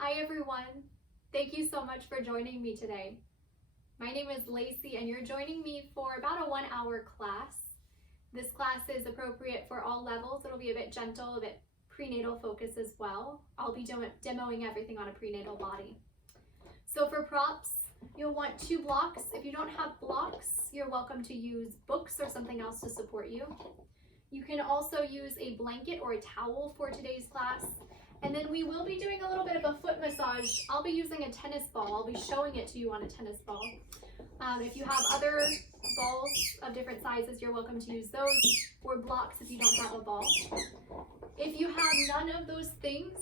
Hi everyone. Thank you so much for joining me today. My name is Lacey and you're joining me for about a 1-hour class. This class is appropriate for all levels. It'll be a bit gentle, a bit prenatal focus as well. I'll be demoing everything on a prenatal body. So for props, you'll want 2 blocks. If you don't have blocks, you're welcome to use books or something else to support you. You can also use a blanket or a towel for today's class. And then we will be doing a little bit of a foot massage. I'll be using a tennis ball. I'll be showing it to you on a tennis ball. If you have other balls of different sizes, you're welcome to use those, or blocks if you don't have a ball. If you have none of those things,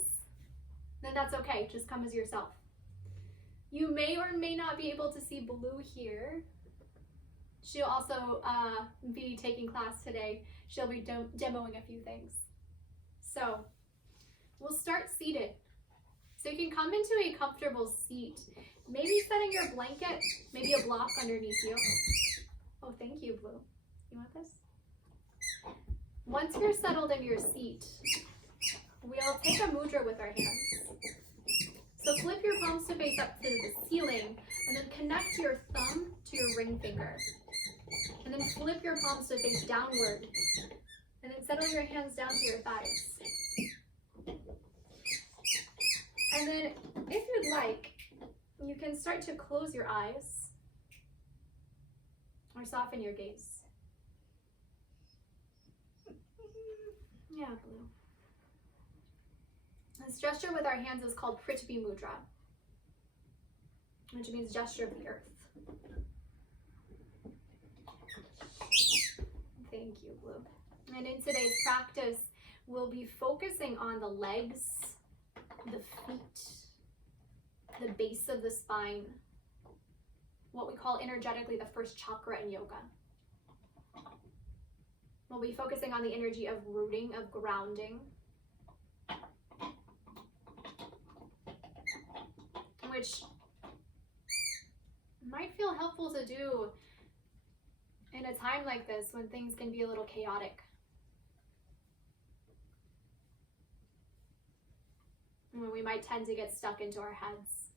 then that's okay. Just come as yourself. You may or may not be able to see Blue here. She'll also be taking class today. She'll be demoing a few things. So we'll start seated. So you can come into a comfortable seat. Maybe setting your blanket, maybe a block underneath you. Oh, thank you, Blue. You want this? Once you're settled in your seat, we'll take a mudra with our hands. So flip your palms to face up to the ceiling, and then connect your thumb to your ring finger. And then flip your palms to face downward. And then settle your hands down to your thighs. And then, if you'd like, you can start to close your eyes or soften your gaze. Yeah, Blue. This gesture with our hands is called Prithvi Mudra, which means gesture of the earth. Thank you, Blue. And in today's practice, we'll be focusing on the legs, the feet, the base of the spine, what we call energetically the first chakra in yoga. We'll be focusing on the energy of rooting, of grounding, which might feel helpful to do in a time like this when things can be a little chaotic. When we might tend to get stuck into our heads.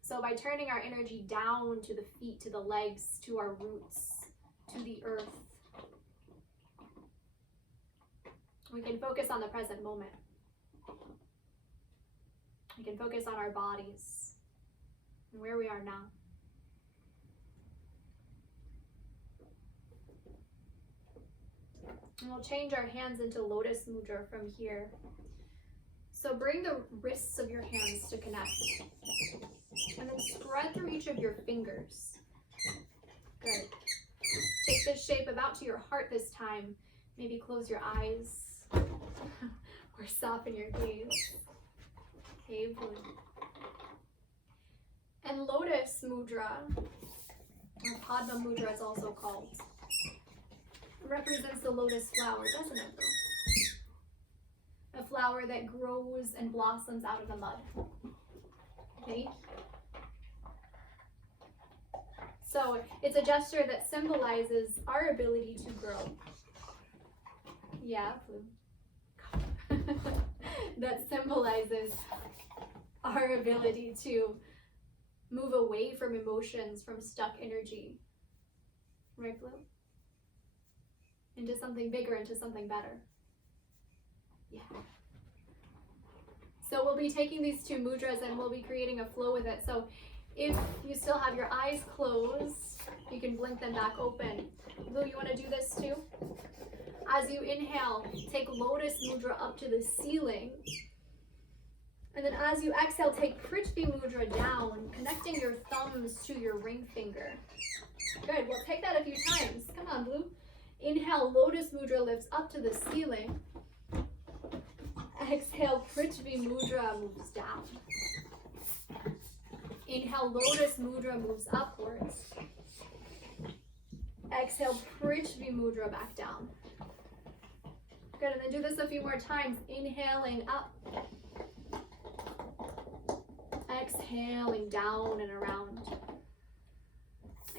So by turning our energy down to the feet, to the legs, to our roots, to the earth, we can focus on the present moment. We can focus on our bodies and where we are now. And we'll change our hands into Lotus Mudra from here. So bring the wrists of your hands to connect. And then spread through each of your fingers. Good. Take this shape about to your heart this time. Maybe close your eyes or soften your gaze. Okay, Blue. And Lotus Mudra, or Padma Mudra it's also called, represents the lotus flower, doesn't it, though? A flower that grows and blossoms out of the mud. Okay? So it's a gesture that symbolizes our ability to grow. Yeah, Blue. That symbolizes our ability to move away from emotions, from stuck energy. Right, Blue? Into something bigger, into something better. Yeah. So we'll be taking these 2 mudras and we'll be creating a flow with it. So if you still have your eyes closed, you can blink them back open. Blue, you want to do this too? As you inhale, take Lotus Mudra up to the ceiling. And then as you exhale, take Prithvi Mudra down, connecting your thumbs to your ring finger. Good, we'll take that a few times. Come on, Blue. Inhale, Lotus Mudra lifts up to the ceiling. Exhale, Prithvi Mudra moves down. Inhale, Lotus Mudra moves upwards. Exhale, Prithvi Mudra back down. Good, and then do this a few more times. Inhaling up. Exhaling down and around.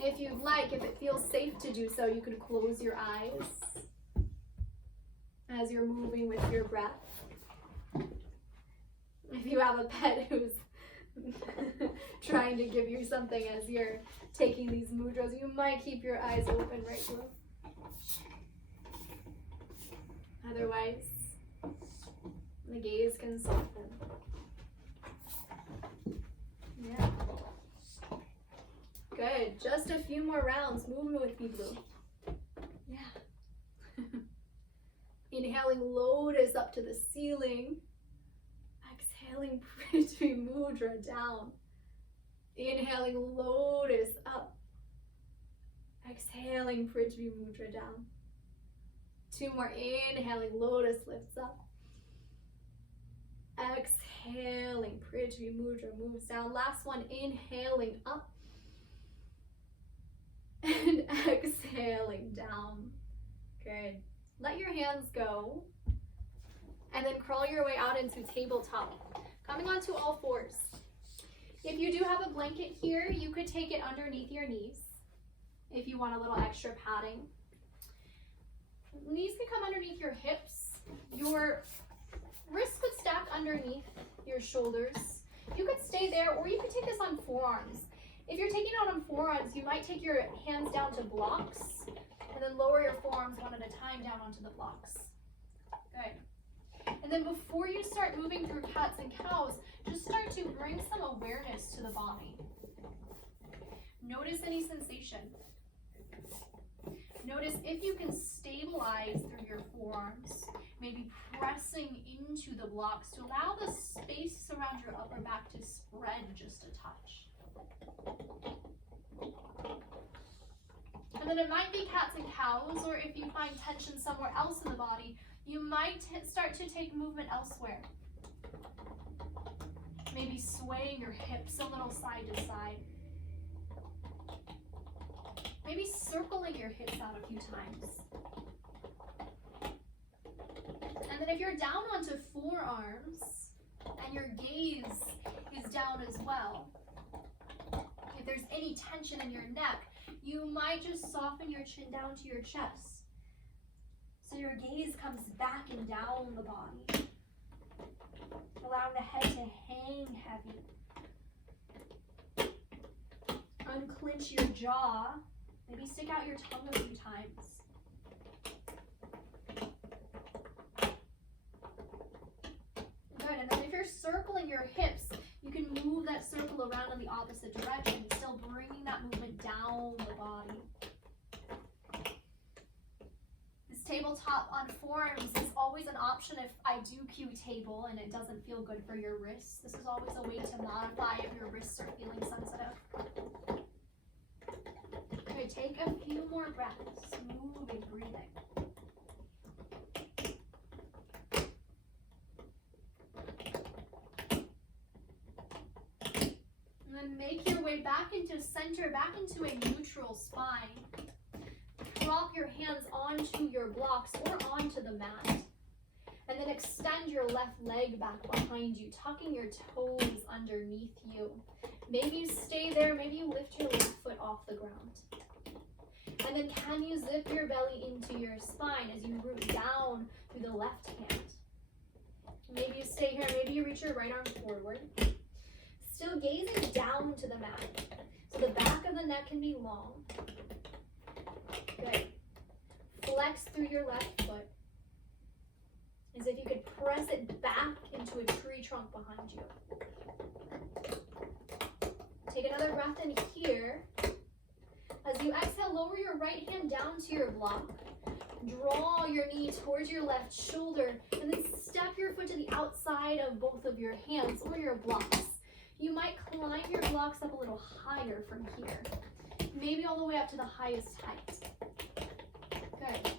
If you'd like, if it feels safe to do so, you can close your eyes as you're moving with your breath. If you have a pet who's trying to give you something as you're taking these mudras, you might keep your eyes open, right, Blue? Otherwise, the gaze can soften. Yeah. Good. Just a few more rounds. Move with me, Blue. Yeah. Inhaling lotus up to the ceiling. Exhaling Prithvi Mudra down. Inhaling lotus up. Exhaling Prithvi Mudra down. 2 more. Inhaling lotus lifts up. Exhaling Prithvi Mudra moves down. Last one. Inhaling up. And exhaling down. Good. Let your hands go. And then crawl your way out into tabletop. Coming onto all fours. If you do have a blanket here, you could take it underneath your knees if you want a little extra padding. Knees can come underneath your hips. Your wrists could stack underneath your shoulders. You could stay there, or you could take this on forearms. If you're taking it on forearms, you might take your hands down to blocks and then lower your forearms one at a time down onto the blocks. Good. And then before you start moving through cats and cows, just start to bring some awareness to the body. Notice any sensation. Notice if you can stabilize through your forearms, maybe pressing into the blocks to allow the space around your upper back to spread just a touch. And then it might be cats and cows, or if you find tension somewhere else in the body, you might start to take movement elsewhere. Maybe swaying your hips a little side to side. Maybe circling your hips out a few times. And then if you're down onto forearms and your gaze is down as well, if there's any tension in your neck, you might just soften your chin down to your chest. So your gaze comes back and down the body, allowing the head to hang heavy. Unclench your jaw. Maybe stick out your tongue a few times. Good, and then if you're circling your hips, you can move that circle around in the opposite direction, still bringing that movement down the body. This tabletop on forearms is always an option if I do cue table and it doesn't feel good for your wrists. This is always a way to modify if your wrists are feeling sensitive. Okay, take a few more breaths, moving, breathing. And then make your way back into center, back into a neutral spine. Drop your hands onto your blocks or onto the mat. And then extend your left leg back behind you, tucking your toes underneath you. Maybe you stay there, maybe you lift your left foot off the ground. And then can you zip your belly into your spine as you root down through the left hand? Maybe you stay here, maybe you reach your right arm forward. Still gazing down to the mat. So the back of the neck can be long. Good. Flex through your left foot. As if you could press it back into a tree trunk behind you. Take another breath in here. As you exhale, lower your right hand down to your block. Draw your knee towards your left shoulder, and then step your foot to the outside of both of your hands or your blocks. You might climb your blocks up a little higher from here, maybe all the way up to the highest height. Good.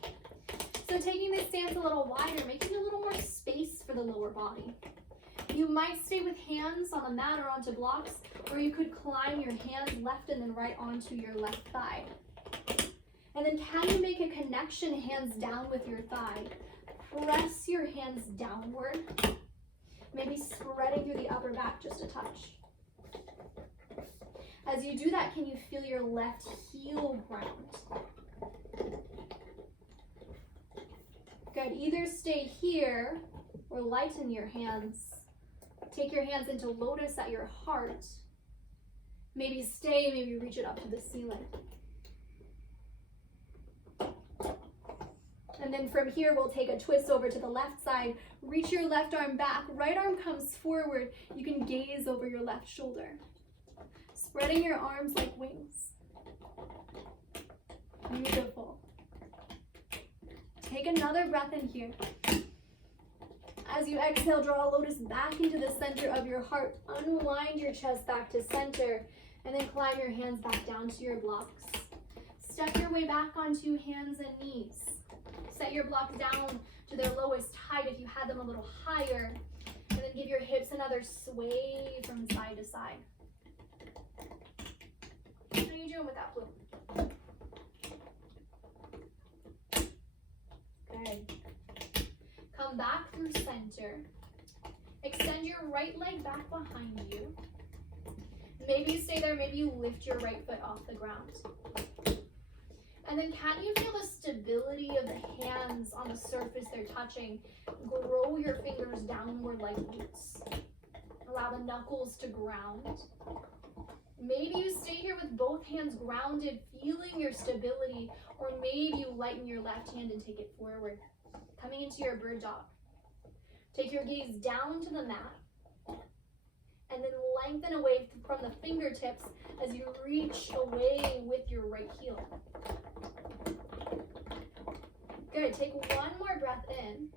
So taking this stance a little wider, making a little more space for the lower body. You might stay with hands on the mat or onto blocks, or you could climb your hands left and then right onto your left thigh. And then can you make a connection, hands down with your thigh? Press your hands downward, maybe spreading through the upper back just a touch. As you do that, can you feel your left heel ground? Good, either stay here or lighten your hands Take your hands into lotus at your heart. Maybe stay, maybe reach it up to the ceiling. And then from here, we'll take a twist over to the left side. Reach your left arm back. Right arm comes forward. You can gaze over your left shoulder. Spreading your arms like wings. Beautiful. Take another breath in here. As you exhale, draw a lotus back into the center of your heart. Unwind your chest back to center, and then climb your hands back down to your blocks. Step your way back onto hands and knees. Set your blocks down to their lowest height if you had them a little higher. And then give your hips another sway from side to side. How are you doing with that, Blue? Good. Come back through center. Extend your right leg back behind you. Maybe you stay there, maybe you lift your right foot off the ground. And then can you feel the stability of the hands on the surface they're touching? Grow your fingers downward like roots. Allow the knuckles to ground. Maybe you stay here with both hands grounded, feeling your stability, or maybe you lighten your left hand and take it forward. Coming into your bird dog. Take your gaze down to the mat, and then lengthen away from the fingertips as you reach away with your right heel. Good, take one more breath in.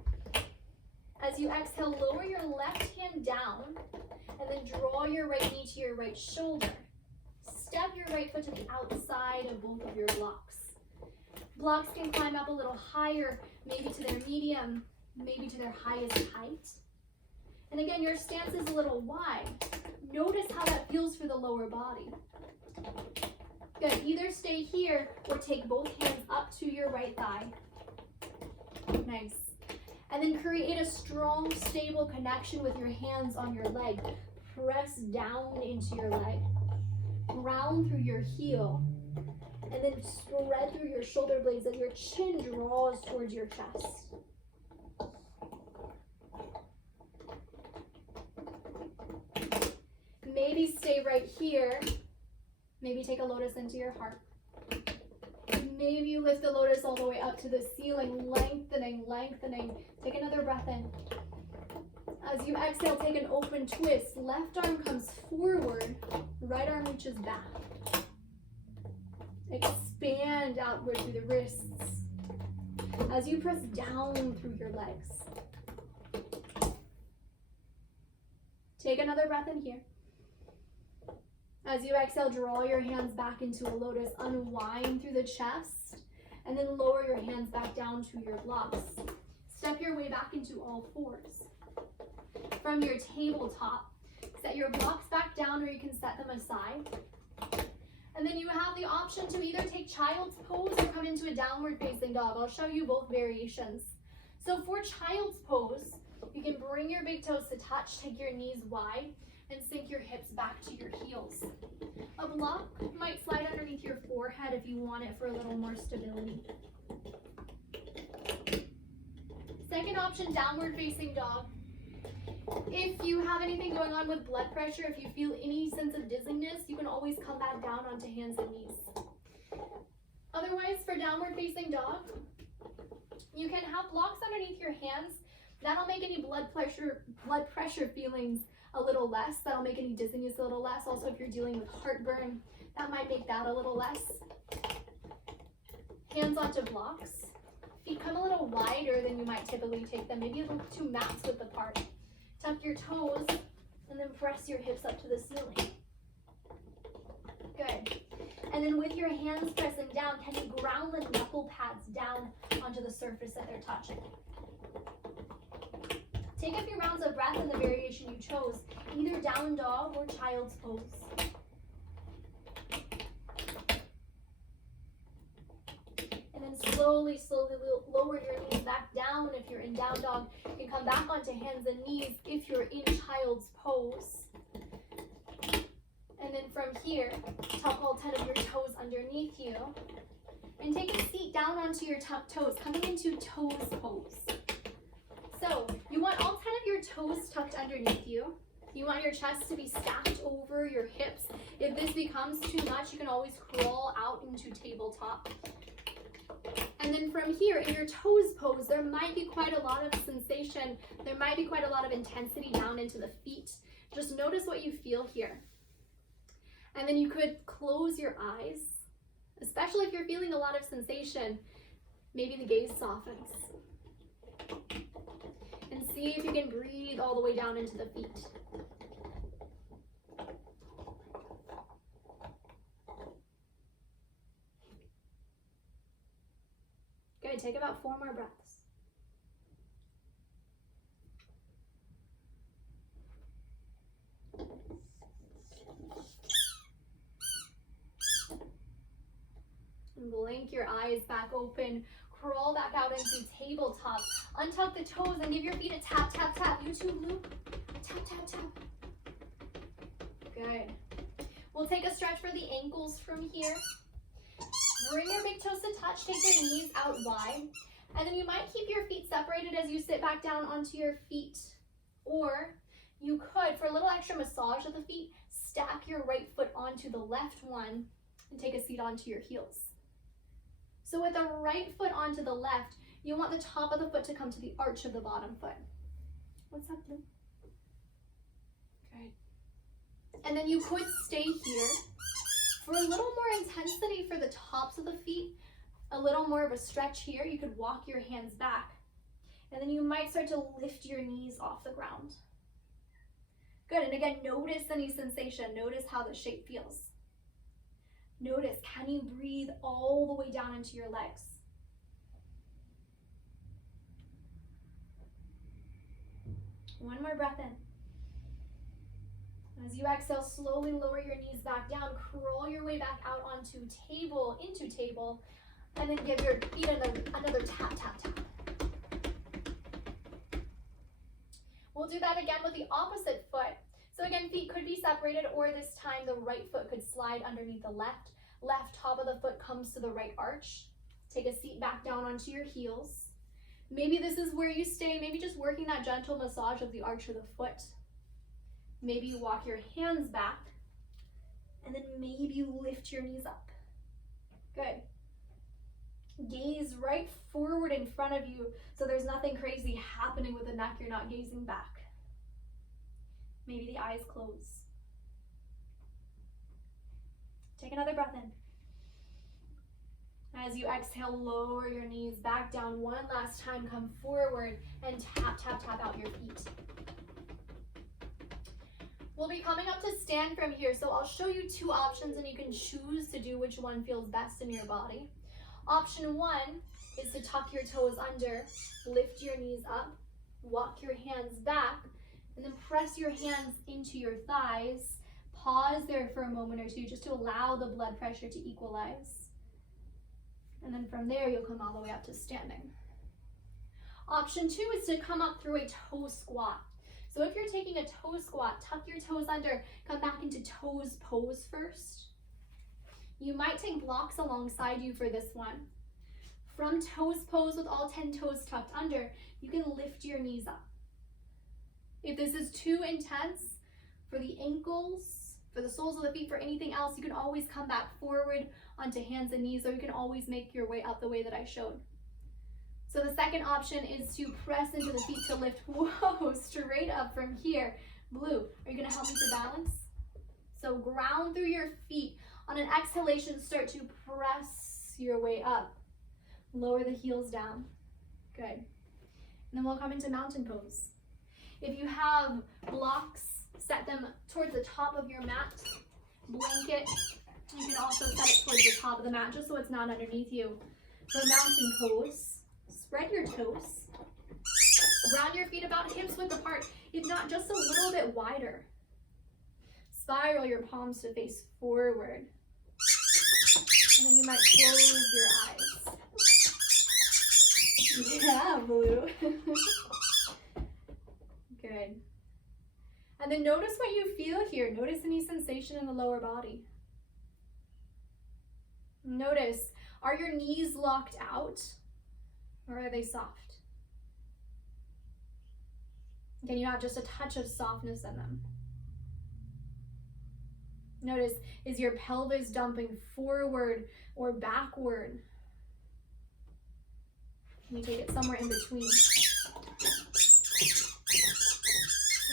As you exhale, lower your left hand down, and then draw your right knee to your right shoulder. Step your right foot to the outside of both of your blocks. Blocks can climb up a little higher, maybe to their medium, maybe to their highest height. And again, your stance is a little wide. Notice how that feels for the lower body. Good, either stay here or take both hands up to your right thigh. Nice. And then create a strong, stable connection with your hands on your leg. Press down into your leg. Ground through your heel. And then spread through your shoulder blades as your chin draws towards your chest. Maybe stay right here. Maybe take a lotus into your heart. Maybe you lift the lotus all the way up to the ceiling, lengthening, lengthening. Take another breath in. As you exhale, take an open twist. Left arm comes forward, right arm reaches back. Expand outward through the wrists as you press down through your legs. Take another breath in here. As you exhale, draw your hands back into a lotus, unwind through the chest, and then lower your hands back down to your blocks. Step your way back into all fours. From your tabletop, set your blocks back down or you can set them aside. And then you have the option to either take child's pose or come into a downward facing dog. I'll show you both variations. So for child's pose, you can bring your big toes to touch, take your knees wide, and sink your hips back to your heels. A block might slide underneath your forehead if you want it for a little more stability. Second option, downward facing dog. If you have anything going on with blood pressure, if you feel any sense of dizziness, you can always come back down onto hands and knees. Otherwise, for downward facing dog, you can have blocks underneath your hands. That'll make any blood pressure feelings a little less. That'll make any dizziness a little less. Also, if you're dealing with heartburn, that might make that a little less. Hands onto blocks. Feet come a little wider than you might typically take them, maybe a little too mass width apart. Tuck your toes and then press your hips up to the ceiling. Good. And then with your hands pressing down, can you ground the knuckle pads down onto the surface that they're touching? Take a few rounds of breath in the variation you chose, either down dog or child's pose. And then slowly lower your knees back down. If you're in down dog, you can come back onto hands and knees if you're in child's pose. And then from here, tuck all 10 of your toes underneath you. And take a seat down onto your tucked toes, coming into toes pose. So you want all 10 of your toes tucked underneath you. You want your chest to be stacked over your hips. If this becomes too much, you can always crawl out into tabletop. And then from here, in your toes pose, there might be quite a lot of sensation. There might be quite a lot of intensity down into the feet. Just notice what you feel here. And then you could close your eyes, especially if you're feeling a lot of sensation. Maybe the gaze softens. And see if you can breathe all the way down into the feet. Good, take about 4 more breaths. And blink your eyes back open. Crawl back out into tabletop. Untuck the toes and give your feet a tap, tap, tap. You too, Blue. Tap, tap, tap. Good. We'll take a stretch for the ankles from here. Bring your big toes to touch. Take your knees out wide. And then you might keep your feet separated as you sit back down onto your feet. Or you could, for a little extra massage of the feet, stack your right foot onto the left one and take a seat onto your heels. So with the right foot onto the left, you want the top of the foot to come to the arch of the bottom foot. What's up, Blue? Good. And then you could stay here. For a little more intensity for the tops of the feet, a little more of a stretch here, you could walk your hands back. And then you might start to lift your knees off the ground. Good, and again, notice any sensation. Notice how the shape feels. Notice, can you breathe all the way down into your legs? One more breath in. As you exhale, slowly lower your knees back down, crawl your way back out onto table, into table, and then give your feet another tap, tap, tap. We'll do that again with the opposite foot. So again, feet could be separated, or this time the right foot could slide underneath the left. Left top of the foot comes to the right arch. Take a seat back down onto your heels. Maybe this is where you stay, maybe just working that gentle massage of the arch of the foot. Maybe you walk your hands back, and then maybe you lift your knees up. Good. Gaze right forward in front of you, so there's nothing crazy happening with the neck. You're not gazing back. Maybe the eyes close. Take another breath in. As you exhale, lower your knees back down. One last time, come forward and tap, tap, tap out your feet. We'll be coming up to stand from here, so I'll show you 2 options and you can choose to do which one feels best in your body. Option 1 is to tuck your toes under, lift your knees up, walk your hands back, and then press your hands into your thighs. Pause there for a moment or two just to allow the blood pressure to equalize. And then from there, you'll come all the way up to standing. Option 2 is to come up through a toe squat. So if you're taking a toe squat, tuck your toes under, come back into toes pose first. You might take blocks alongside you for this one. From toes pose with all 10 toes tucked under, you can lift your knees up. If this is too intense for the ankles, for the soles of the feet, for anything else, you can always come back forward onto hands and knees, or you can always make your way up the way that I showed. So the second option is to press into the feet to lift, whoa, straight up from here. Blue, are you gonna help me to balance? So ground through your feet. On an exhalation, start to press your way up. Lower the heels down. Good. And then we'll come into mountain pose. If you have blocks, set them towards the top of your mat. Blanket, you can also set it towards the top of the mat just so it's not underneath you. For mountain pose, spread your toes. Round your feet about hips width apart, if not just a little bit wider. Spiral your palms to face forward. And then you might close your eyes. Yeah, Blue. Good. And then notice what you feel here. Notice any sensation in the lower body. Notice, are your knees locked out or are they soft? Can you have just a touch of softness in them? Notice, is your pelvis dumping forward or backward? Can you take it somewhere in between?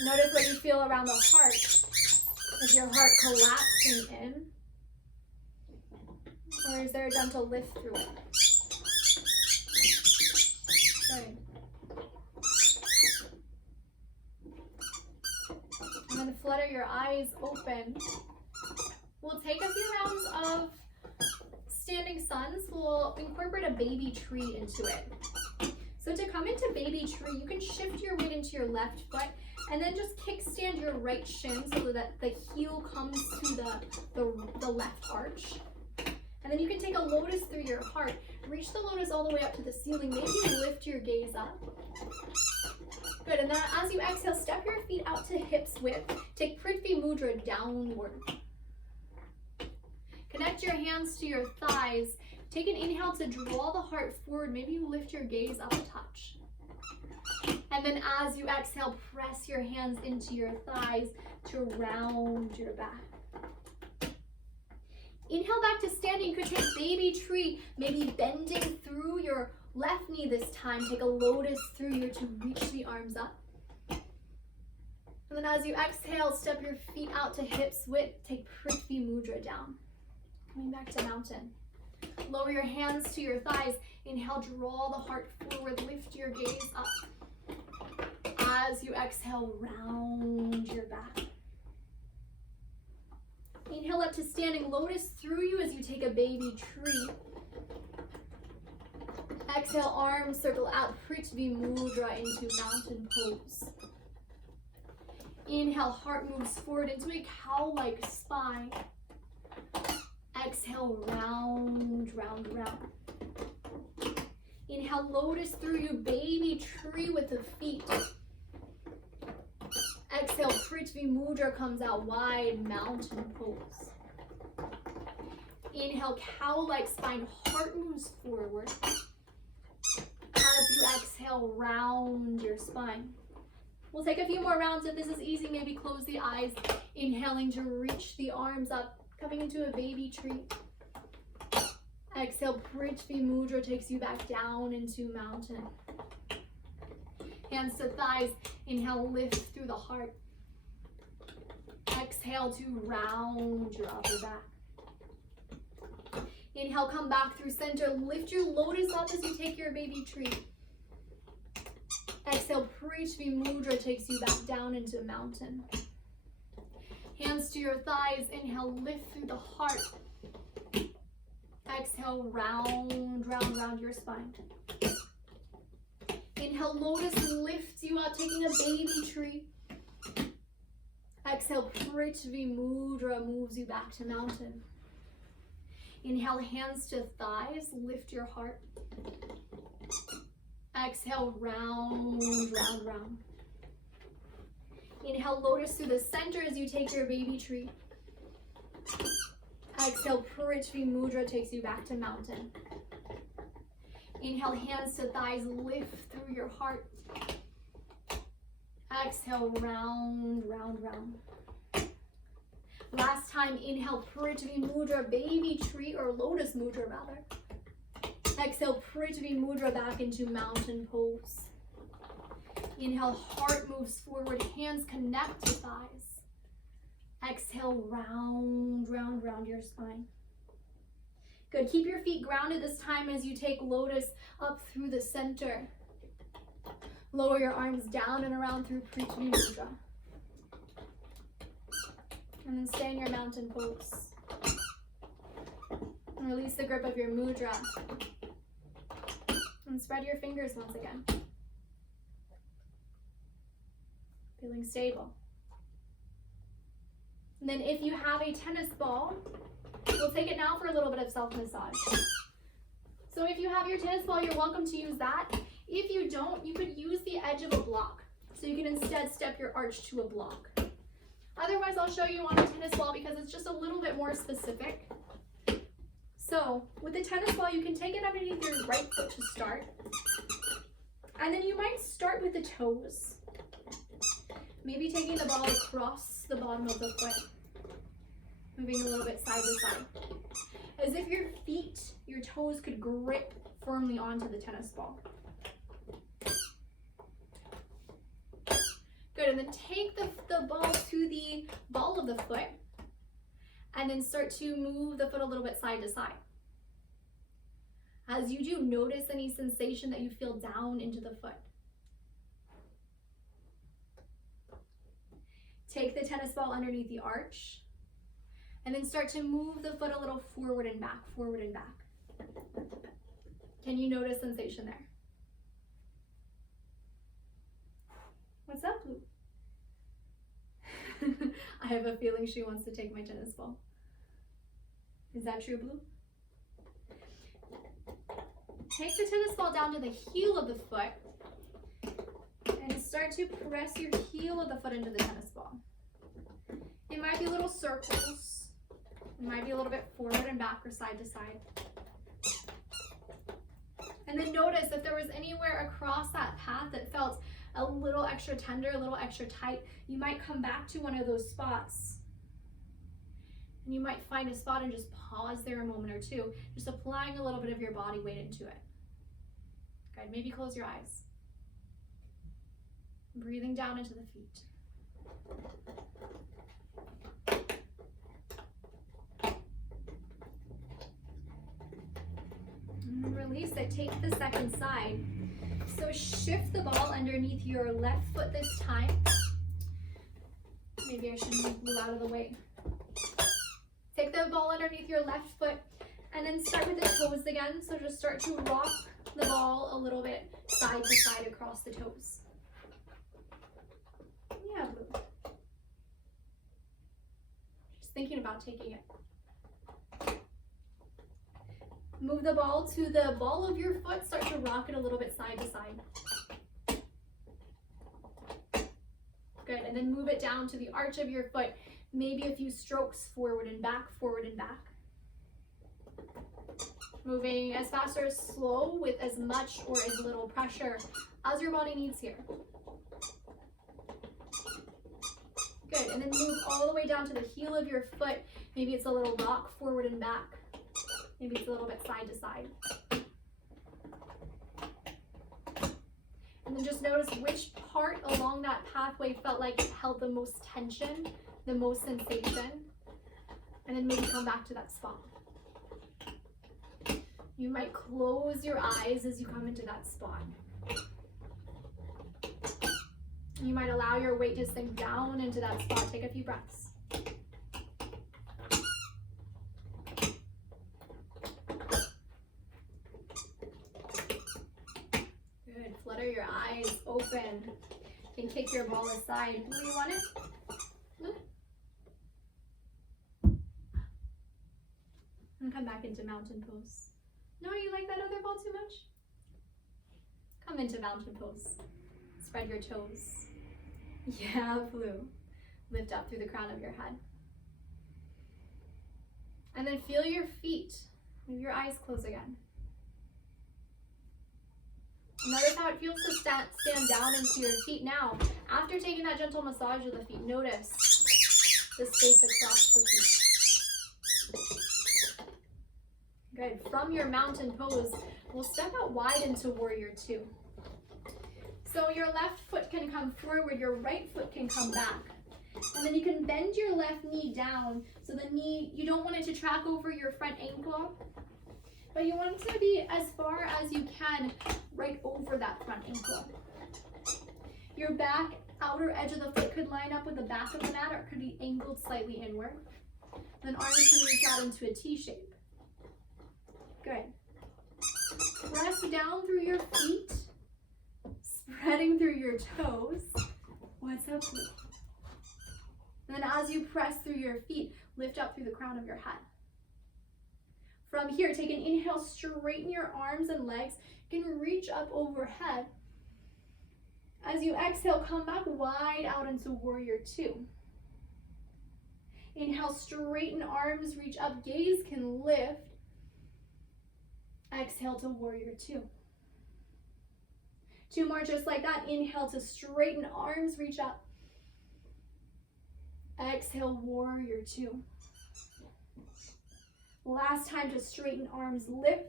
Notice what you feel around the heart. Is your heart collapsing in? Or is there a gentle lift through it? Good. And then flutter your eyes open. We'll take a few rounds of standing suns. We'll incorporate a baby tree into it. So to come into baby tree, you can shift your weight into your left foot and then just kickstand your right shin so that the heel comes to the left arch. And then you can take a lotus through your heart. Reach the lotus all the way up to the ceiling. Maybe you lift your gaze up. Good, and then as you exhale, step your feet out to hips width. Take Prithvi Mudra downward. Connect your hands to your thighs. Take an inhale to draw the heart forward. Maybe you lift your gaze up a touch. And then as you exhale, press your hands into your thighs to round your back. Inhale back to standing. You could take baby tree, maybe bending through your left knee this time. Take a lotus through here to reach the arms up. And then as you exhale, step your feet out to hips width. Take Prithvi Mudra down. Coming back to mountain. Lower your hands to your thighs. Inhale, draw the heart forward. Lift your gaze up. As you exhale, round your back. Inhale up to standing lotus through you as you take a baby tree. Exhale, arms circle out, Prithvi Mudra into mountain pose. Inhale, heart moves forward into a cow-like spine. Exhale, round, round, round. Inhale, lotus through you, baby tree with the feet. Exhale, Prithvi Mudra comes out wide, mountain pose. Inhale, cow-like spine, heart moves forward. As you exhale, round your spine. We'll take a few more rounds. If this is easy, maybe close the eyes. Inhaling to reach the arms up, coming into a baby tree. Exhale, Prithvi Mudra takes you back down into mountain. Hands to thighs. Inhale, lift through the heart. Exhale to round your upper back. Inhale, come back through center. Lift your lotus up as you take your baby tree. Exhale, Prithvi Mudra takes you back down into mountain. Hands to your thighs. Inhale, lift through the heart. Exhale, round, round, round your spine. Inhale, lotus lifts you up, taking a baby tree. Exhale, Prithvi Mudra moves you back to mountain. Inhale, hands to thighs, lift your heart. Exhale, round, round, round. Inhale, lotus through the center as you take your baby tree. Exhale, Prithvi Mudra takes you back to mountain. Inhale, hands to thighs, lift through your heart. Exhale, round, round, round. Last time, inhale, Prithvi Mudra, baby tree, or lotus mudra rather. Exhale, Prithvi Mudra back into mountain pose. Inhale, heart moves forward, hands connect to thighs. Exhale, round, round, round your spine. Good, keep your feet grounded this time as you take lotus up through the center. Lower your arms down and around through Prithvi Mudra. And then stay in your mountain pose. And release the grip of your mudra. And spread your fingers once again. Feeling stable. And then if you have a tennis ball, we'll take it now for a little bit of self-massage. So if you have your tennis ball, you're welcome to use that. If you don't, you could use the edge of a block. So you can instead step your arch to a block. Otherwise, I'll show you on a tennis ball because it's just a little bit more specific. So with the tennis ball, you can take it underneath your right foot to start. And then you might start with the toes. Maybe taking the ball across the bottom of the foot. Moving a little bit side to side. As if your feet, your toes could grip firmly onto the tennis ball. Good, and then take the ball to the ball of the foot, and then start to move the foot a little bit side to side. As you do, notice any sensation that you feel down into the foot. Take the tennis ball underneath the arch, and then start to move the foot a little forward and back, forward and back. Can you notice sensation there? What's up, Blue? I have a feeling she wants to take my tennis ball. Is that true, Blue? Take the tennis ball down to the heel of the foot and start to press your heel of the foot into the tennis ball. It might be little circles. It might be a little bit forward and back or side to side. And then notice if there was anywhere across that path that felt a little extra tender, a little extra tight, you might come back to one of those spots. And you might find a spot and just pause there a moment or two, just applying a little bit of your body weight into it. Good, maybe close your eyes. Breathing down into the feet. And release it, take the second side. So shift the ball underneath your left foot this time. Maybe I should move Blue out of the way. Take the ball underneath your left foot and then start with the toes again. So just start to rock the ball a little bit side to side across the toes. Yeah, Blue. Just thinking about taking it. Move the ball to the ball of your foot. Start to rock it a little bit side to side. Good, and then move it down to the arch of your foot. Maybe a few strokes forward and back, forward and back. Moving as fast or as slow with as much or as little pressure as your body needs here. Good, and then move all the way down to the heel of your foot. Maybe it's a little rock forward and back. Maybe it's a little bit side to side. And then just notice which part along that pathway felt like it held the most tension, the most sensation. And then maybe come back to that spot. You might close your eyes as you come into that spot. You might allow your weight to sink down into that spot. Take a few breaths. Good. Flutter your eyes open. You can kick your ball aside. Blue, you want it? Blue? And come back into mountain pose. No, you like that other ball too much? Come into mountain pose. Spread your toes. Yeah, Blue. Lift up through the crown of your head. And then feel your feet. Leave your eyes closed again. Notice how it feels to stand down into your feet now. After taking that gentle massage of the feet, notice the space across the feet. Good. From your mountain pose, we'll step out wide into warrior two. So your left foot can come forward, your right foot can come back. And then you can bend your left knee down. So the knee, you don't want it to track over your front ankle, but you want it to be as far as you can right over that front ankle. Your back outer edge of the foot could line up with the back of the mat, or it could be angled slightly inward. Then arms can reach out into a T shape. Good. Press down through your feet, spreading through your toes. What's up? And then as you press through your feet, lift up through the crown of your head. From here, take an inhale, straighten your arms and legs. You can reach up overhead. As you exhale, come back wide out into warrior two. Inhale, straighten arms, reach up, gaze can lift. Exhale to warrior two. Two more just like that. Inhale to straighten arms, reach up. Exhale, warrior two. Last time to straighten arms, lift.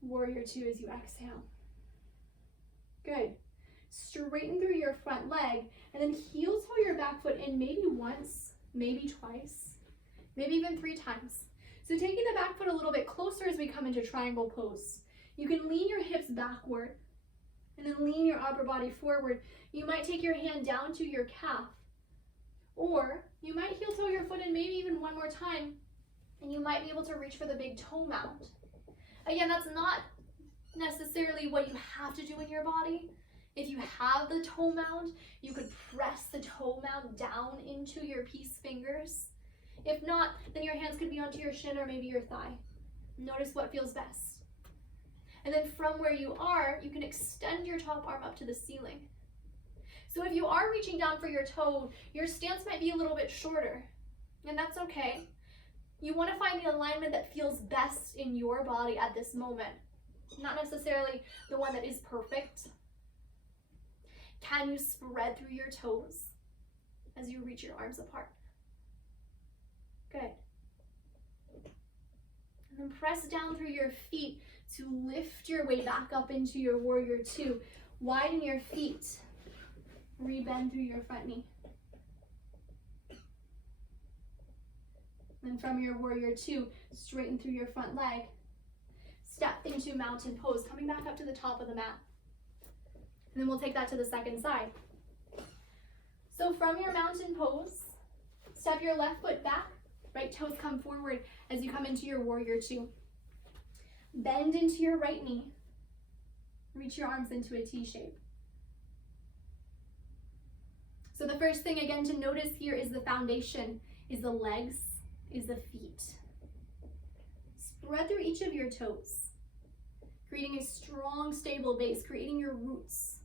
Warrior two as you exhale. Good. Straighten through your front leg and then heel toe your back foot in maybe once, maybe twice, maybe even 3 times. So taking the back foot a little bit closer as we come into triangle pose. You can lean your hips backward and then lean your upper body forward. You might take your hand down to your calf, or you might heel toe your foot in maybe even one more time, and you might be able to reach for the big toe mound. Again, that's not necessarily what you have to do in your body. If you have the toe mound, you could press the toe mound down into your peace fingers. If not, then your hands could be onto your shin or maybe your thigh. Notice what feels best. And then from where you are, you can extend your top arm up to the ceiling. So if you are reaching down for your toe, your stance might be a little bit shorter, and that's okay. You want to find the alignment that feels best in your body at this moment, not necessarily the one that is perfect. Can you spread through your toes as you reach your arms apart? Good. And then press down through your feet to lift your way back up into your warrior two. Widen your feet. Rebend through your front knee. Then from your warrior two, straighten through your front leg. Step into mountain pose, coming back up to the top of the mat. And then we'll take that to the second side. So from your mountain pose, step your left foot back, right toes come forward as you come into your warrior two. Bend into your right knee. Reach your arms into a T shape. So the first thing again to notice here is the foundation, is the legs, is the feet. Spread through each of your toes, creating a strong, stable base, creating your roots.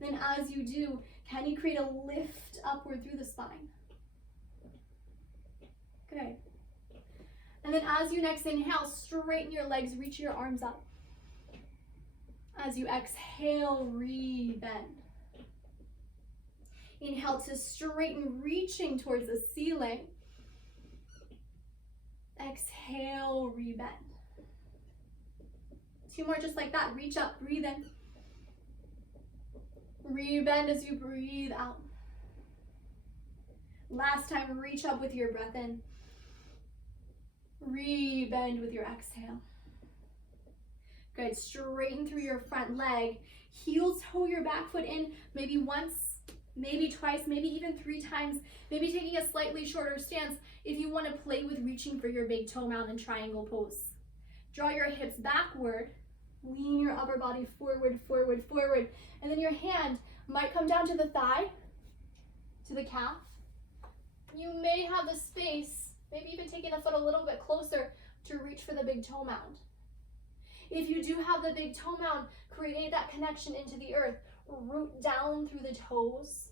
Then as you do, can you create a lift upward through the spine? Good. And then as you next inhale, straighten your legs, reach your arms up. As you exhale, rebend. Inhale to straighten, reaching towards the ceiling. Exhale, rebend. 2 more just like that. Reach up, breathe in. Rebend as you breathe out. Last time, reach up with your breath in. Rebend with your exhale. Good. Straighten through your front leg. Heel toe your back foot in, maybe once, maybe twice, maybe even 3 times. Maybe taking a slightly shorter stance if you want to play with reaching for your big toe mound in triangle pose. Draw your hips backward. Lean your upper body forward, forward, forward. And then your hand might come down to the thigh, to the calf. You may have the space, maybe even taking the foot a little bit closer to reach for the big toe mound. If you do have the big toe mound, create that connection into the earth. Root down through the toes.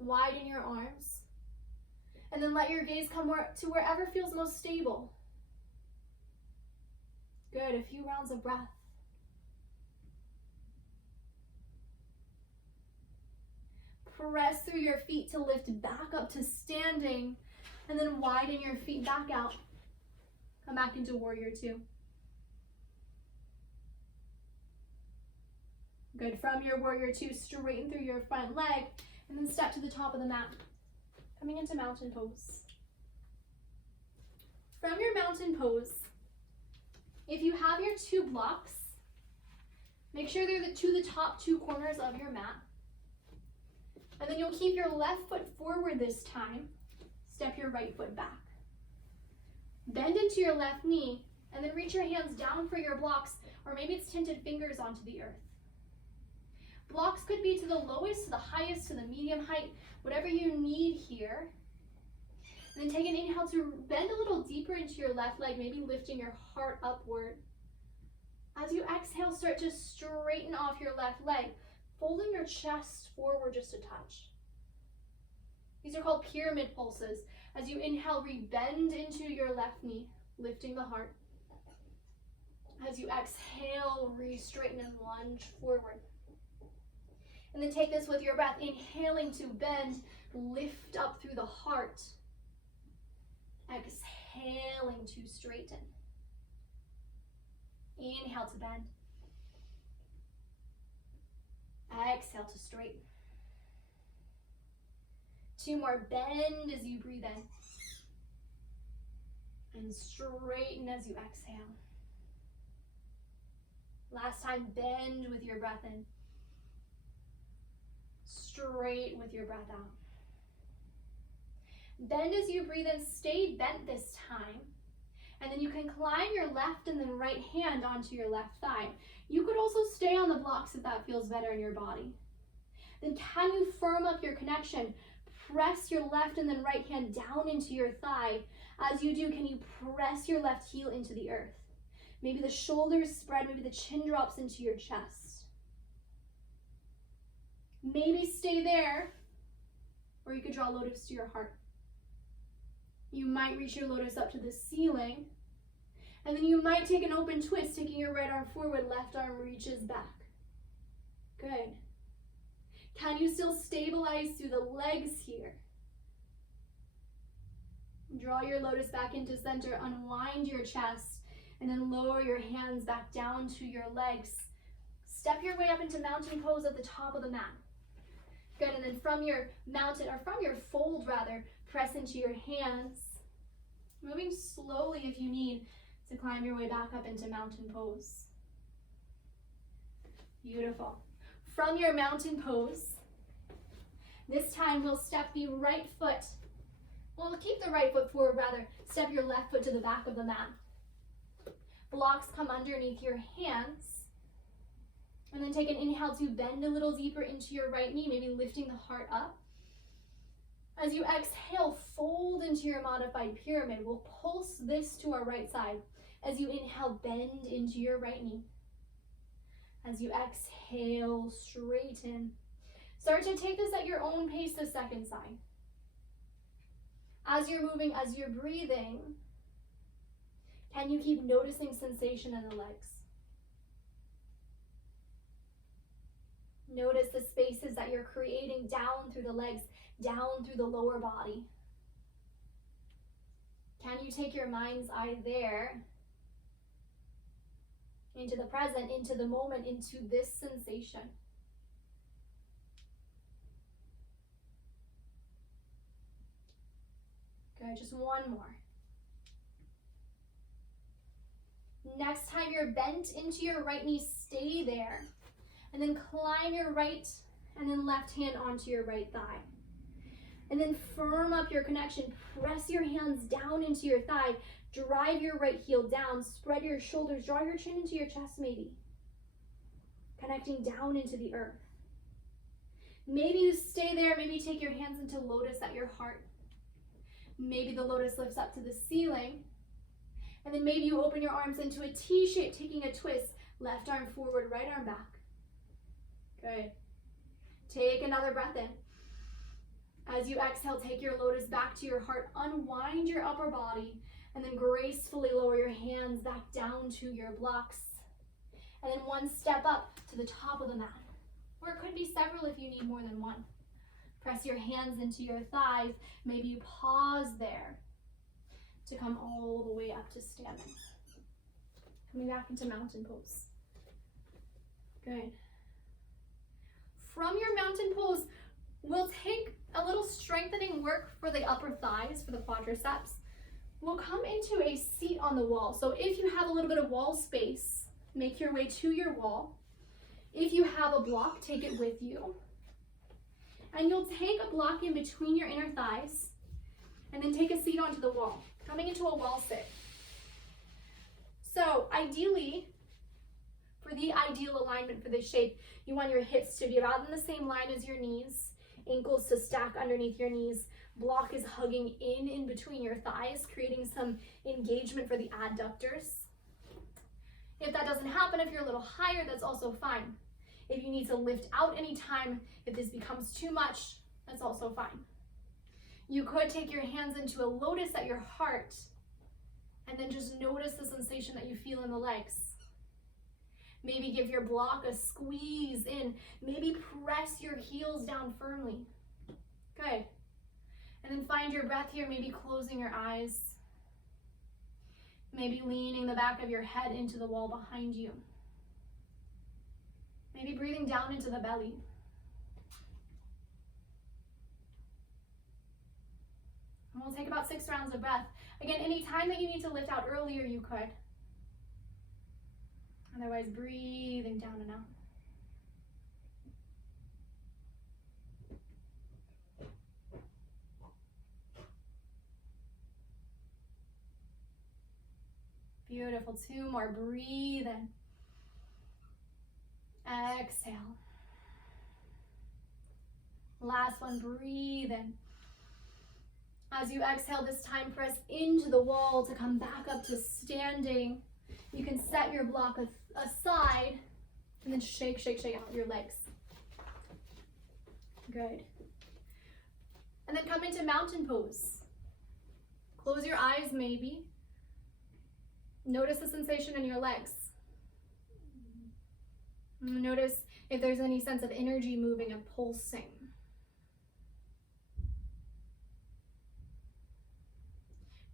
Widen your arms. And then let your gaze come to wherever feels most stable. Good, a few rounds of breath. Press through your feet to lift back up to standing, and then widen your feet back out. Come back into warrior two. Good, from your warrior two, straighten through your front leg, and then step to the top of the mat. Coming into mountain pose. From your mountain pose, if you have your 2 blocks, make sure they're to the top 2 corners of your mat. And then you'll keep your left foot forward this time. Step your right foot back. Bend into your left knee, and then reach your hands down for your blocks, or maybe it's tinted fingers onto the earth. Blocks could be to the lowest, to the highest, to the medium height, whatever you need here. And then take an inhale to bend a little deeper into your left leg, maybe lifting your heart upward. As you exhale, start to straighten off your left leg, folding your chest forward just a touch. These are called pyramid pulses. As you inhale, rebend into your left knee, lifting the heart. As you exhale, re-straighten and lunge forward. And then take this with your breath, inhaling to bend, lift up through the heart. Exhaling to straighten. Inhale to bend. Exhale to straighten. 2 more, bend as you breathe in. And straighten as you exhale. Last time, bend with your breath in. Straighten with your breath out. Bend as you breathe in, stay bent this time. And then you can climb your left and then right hand onto your left thigh. You could also stay on the blocks if that feels better in your body. Then can you firm up your connection? Press your left and then right hand down into your thigh. As you do, can you press your left heel into the earth? Maybe the shoulders spread, maybe the chin drops into your chest. Maybe stay there, or you could draw lotus to your heart. You might reach your lotus up to the ceiling, and then you might take an open twist, taking your right arm forward, left arm reaches back. Good. Can you still stabilize through the legs here? Draw your lotus back into center, unwind your chest, and then lower your hands back down to your legs. Step your way up into mountain pose at the top of the mat. Good, and then from your mountain, or from your fold rather, press into your hands. Moving slowly if you need to climb your way back up into mountain pose. Beautiful. From your mountain pose, this time we'll step the right foot. Well, keep the right foot forward rather. Step your left foot to the back of the mat. Blocks come underneath your hands. And then take an inhale to bend a little deeper into your right knee, maybe lifting the heart up. As you exhale, fold into your modified pyramid. We'll pulse this to our right side. As you inhale, bend into your right knee. As you exhale, straighten. Start to take this at your own pace the second side. As you're moving, as you're breathing, can you keep noticing sensation in the legs? Notice the spaces that you're creating down through the legs, down through the lower body. Can you take your mind's eye there, into the present, into the moment, into this sensation? Good, just one more. Next time you're bent into your right knee, stay there. And then climb your right and then left hand onto your right thigh. And then firm up your connection. Press your hands down into your thigh. Drive your right heel down. Spread your shoulders. Draw your chin into your chest maybe. Connecting down into the earth. Maybe you stay there. Maybe take your hands into lotus at your heart. Maybe the lotus lifts up to the ceiling. And then maybe you open your arms into a T shape, taking a twist. Left arm forward, right arm back. Good. Take another breath in. As you exhale, take your lotus back to your heart. Unwind your upper body and then gracefully lower your hands back down to your blocks. And then one step up to the top of the mat. Or it could be several if you need more than one. Press your hands into your thighs. Maybe you pause there to come all the way up to standing. Coming back into mountain pose. Good. From your mountain pose, we'll take a little strengthening work for the upper thighs, for the quadriceps. We'll come into a seat on the wall. So if you have a little bit of wall space, make your way to your wall. If you have a block, take it with you. And you'll take a block in between your inner thighs and then take a seat onto the wall, coming into a wall sit. So ideally, for the ideal alignment for this shape, you want your hips to be about in the same line as your knees, ankles to stack underneath your knees, block is hugging in between your thighs, creating some engagement for the adductors. If that doesn't happen, if you're a little higher, that's also fine. If you need to lift out anytime, if this becomes too much, that's also fine. You could take your hands into a lotus at your heart and then just notice the sensation that you feel in the legs. Maybe give your block a squeeze in. Maybe press your heels down firmly. Good. And then find your breath here, maybe closing your eyes. Maybe leaning the back of your head into the wall behind you. Maybe breathing down into the belly. And we'll take about 6 rounds of breath. Again, any time that you need to lift out earlier, you could. Otherwise, breathing down and out. Beautiful. 2 more. Breathe in. Exhale. Last one. Breathe in. As you exhale this time, press into the wall to come back up to standing. You can set your block aside and then shake, shake, shake out your legs. Good. And then come into mountain pose. Close your eyes maybe. Notice the sensation in your legs. Notice if there's any sense of energy moving and pulsing.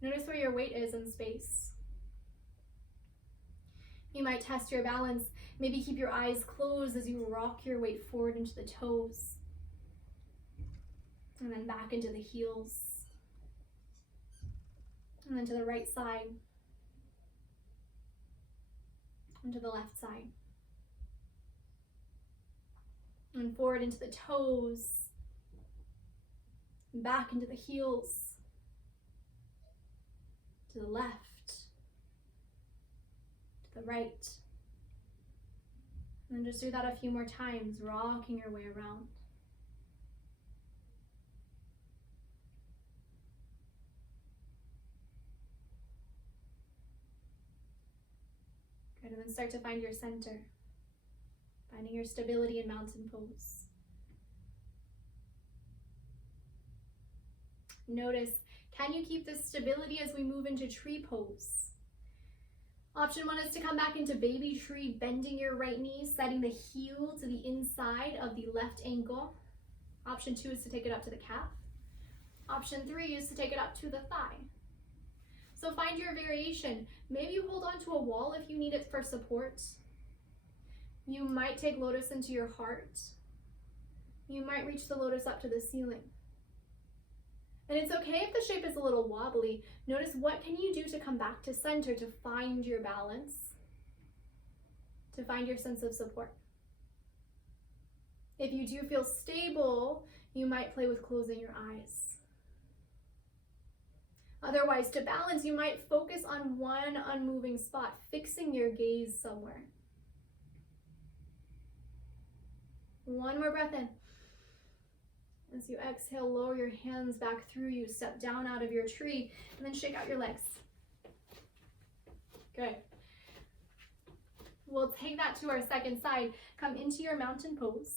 Notice where your weight is in space. You might test your balance. Maybe keep your eyes closed as you rock your weight forward into the toes. And then back into the heels. And then to the right side. And to the left side. And forward into the toes. And back into the heels. To the left. To the right. And then just do that a few more times, rocking your way around. Good, and then start to find your center. Finding your stability in mountain pose. Notice, can you keep this stability as we move into tree pose? Option 1 is to come back into baby tree, bending your right knee, setting the heel to the inside of the left ankle. Option 2 is to take it up to the calf. Option 3 is to take it up to the thigh. So find your variation. Maybe you hold on to a wall if you need it for support. You might take lotus into your heart. You might reach the lotus up to the ceiling. And it's okay if the shape is a little wobbly. Notice what can you do to come back to center, to find your balance, to find your sense of support. If you do feel stable, you might play with closing your eyes. Otherwise, to balance, you might focus on one unmoving spot, fixing your gaze somewhere. One more breath in. As you exhale, lower your hands back through you, step down out of your tree, and then shake out your legs. Good. We'll take that to our second side. Come into your mountain pose.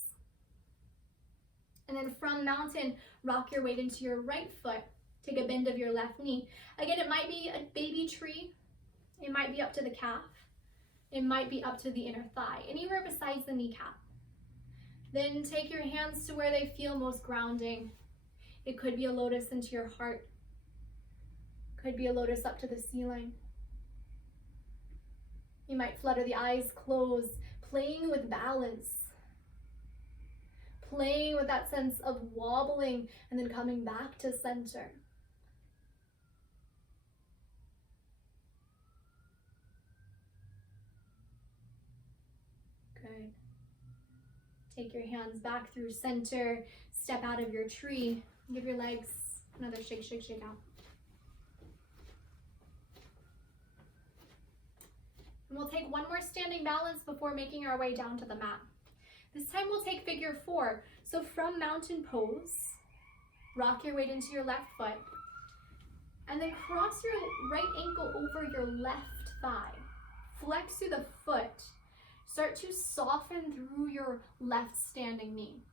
And then from mountain, rock your weight into your right foot. Take a bend of your left knee. Again, it might be a baby tree. It might be up to the calf. It might be up to the inner thigh, anywhere besides the kneecap. Then take your hands to where they feel most grounding. It could be a lotus into your heart. Could be a lotus up to the ceiling. You might flutter the eyes closed, playing with balance. Playing with that sense of wobbling and then coming back to center. Good. Take your hands back through center, step out of your tree, give your legs another shake, shake, shake out. And we'll take one more standing balance before making our way down to the mat. This time we'll take figure 4. So from mountain pose, rock your weight into your left foot, and then cross your right ankle over your left thigh. Flex through the foot. Start to soften through your left standing knee.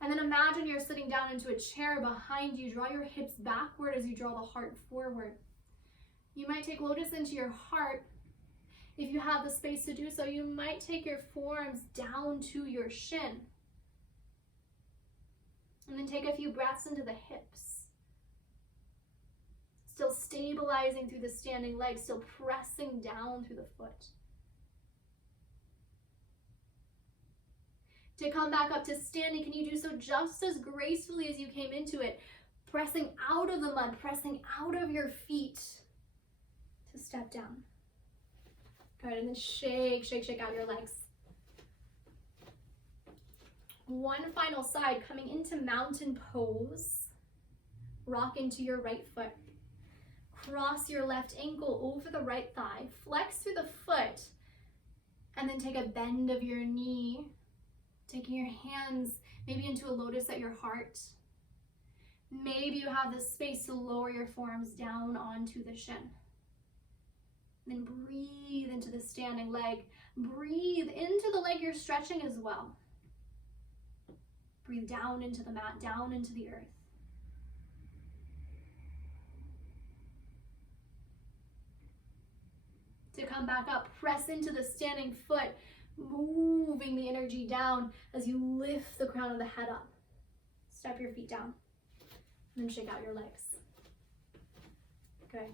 And then imagine you're sitting down into a chair behind you. Draw your hips backward as you draw the heart forward. You might take lotus into your heart. If you have the space to do so, you might take your forearms down to your shin. And then take a few breaths into the hips. Still stabilizing through the standing leg, still pressing down through the foot. To come back up to standing, can you do so just as gracefully as you came into it, pressing out of the mud, pressing out of your feet to step down. Good, and then shake, shake, shake out your legs. One final side, coming into mountain pose. Rock into your right foot. Cross your left ankle over the right thigh. Flex through the foot. And then take a bend of your knee. Taking your hands maybe into a lotus at your heart. Maybe you have the space to lower your forearms down onto the shin. Then breathe into the standing leg. Breathe into the leg you're stretching as well. Breathe down into the mat, down into the earth. To come back up, press into the standing foot, moving the energy down as you lift the crown of the head up. Step your feet down, and then shake out your legs. Good.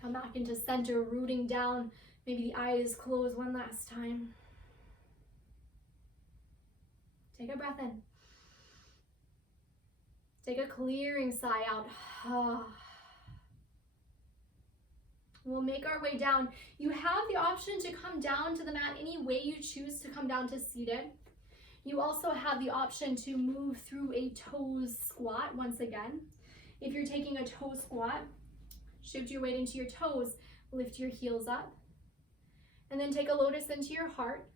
Come back into center, rooting down. Maybe the eyes close one last time. Take a breath in. Take a clearing sigh out. We'll make our way down. You have the option to come down to the mat any way you choose to come down to seated. You also have the option to move through a toes squat once again. If you're taking a toe squat, shift your weight into your toes, lift your heels up, and then take a lotus into your heart.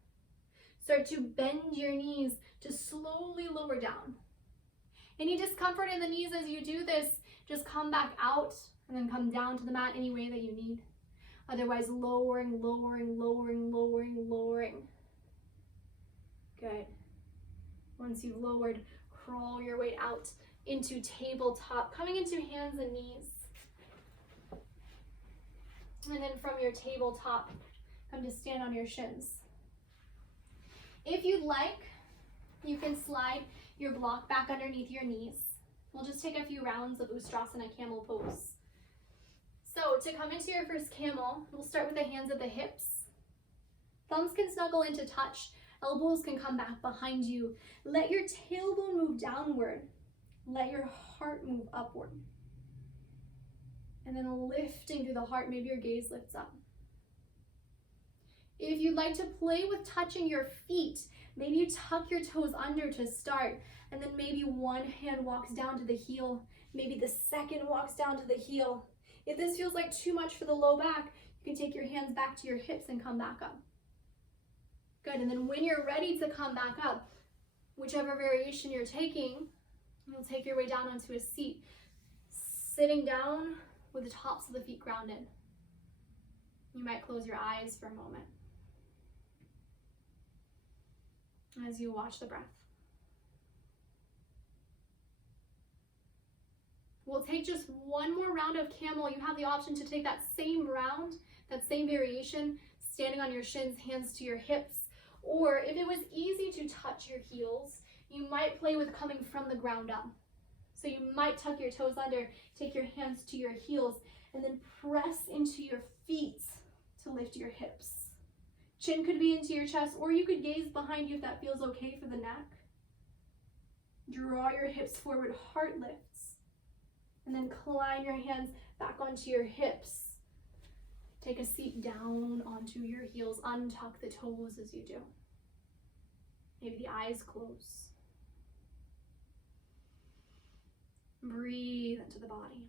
Start to bend your knees to slowly lower down. Any discomfort in the knees as you do this, just come back out and then come down to the mat any way that you need. Otherwise, lowering, lowering, lowering, lowering, lowering. Good. Once you've lowered, crawl your way out into tabletop, coming into hands and knees. And then from your tabletop, come to stand on your shins. If you'd like, you can slide your block back underneath your knees. We'll just take a few rounds of Ustrasana camel pose. So to come into your first camel, we'll start with the hands at the hips. Thumbs can snuggle into touch. Elbows can come back behind you. Let your tailbone move downward. Let your heart move upward. And then lifting through the heart, maybe your gaze lifts up. If you'd like to play with touching your feet, maybe you tuck your toes under to start, and then maybe one hand walks down to the heel, maybe the second walks down to the heel. If this feels like too much for the low back, you can take your hands back to your hips and come back up. Good, and then when you're ready to come back up, whichever variation you're taking, you'll take your way down onto a seat, sitting down with the tops of the feet grounded. You might close your eyes for a moment as you watch the breath. We'll take just one more round of camel. You have the option to take that same round, that same variation, standing on your shins, hands to your hips. Or if it was easy to touch your heels, you might play with coming from the ground up. So you might tuck your toes under, take your hands to your heels, and then press into your feet to lift your hips. Chin could be into your chest, or you could gaze behind you if that feels okay for the neck. Draw your hips forward, heart lifts. And then climb your hands back onto your hips. Take a seat down onto your heels. Untuck the toes as you do. Maybe the eyes close. Breathe into the body.